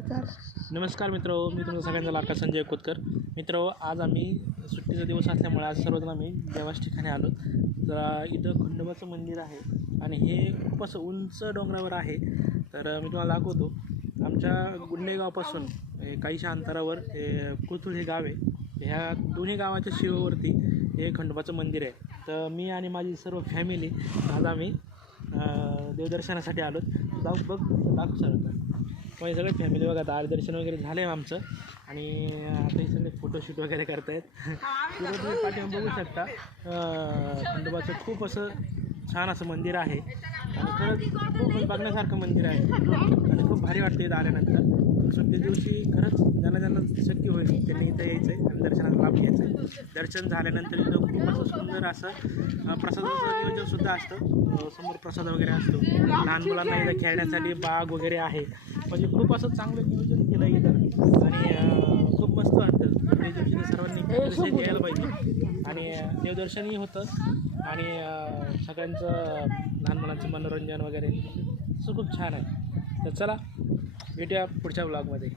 नमस्कार मित्र, मी तुमचा सगळ्यांचा लाडका संजय कोतकर. मित्र, आज आम्ही सुट्टीचा दिवस असल्यामुळे आज सर्वजण आम्ही देवाच्या ठिकाणी आलो. तर इथं खंडोबाचं मंदिर आहे आणि हे खूप असं उंच डोंगरावर आहे. तर मी तुम्हाला दाखवतो. आमच्या गुंडेगावपासून काहीशा अंतरावर कुळथुळ हे गाव आहे. ह्या दोन्ही गावाच्या शिवावरती हे खंडोबाचं मंदिर आहे. तर मी आणि माझी सर्व फॅमिली आज आम्ही देवदर्शनासाठी आलो. दाखव सर. माझी सगळी फॅमिली बघा, आता दर्शन वगैरे झालं आहे आमचं आणि आता हे सगळे फोटोशूट वगैरे करतायत. पुढं तुम्ही पाठीमागे बघू शकता. खंडोबाचं खूप असं छान असं मंदिर आहे आणि खरंच खूप बघण्यासारखं मंदिर आहे आणि खूप भारी वाटते इथं आल्यानंतर. सुट्टी दिवशी खरंच ज्यांना शक्य होईल त्यांनी इथं यायचं आहे आणि दर्शनाचा लाभ घ्यायचा आहे. दर्शन झाल्यानंतर इथं खूप असं सुंदर असं प्रसादाचं नियोजनसुद्धा असतं. समोर प्रसाद वगैरे असतो. लहान मुलांना इथं खेळण्यासाठी बाग वगैरे आहे. म्हणजे खूप असं चांगलं नियोजन केलं इथं आणि खूप मस्त वाटतं. सुट्टी दिवशी सर्वांनी यायला पाहिजे आणि देवदर्शनही होतं आणि सगळ्यांचं लहान मुलांचं मनोरंजन वगैरे असं खूप छान आहे. तर चला भेटूया पुढच्या ब्लॉगमध्ये.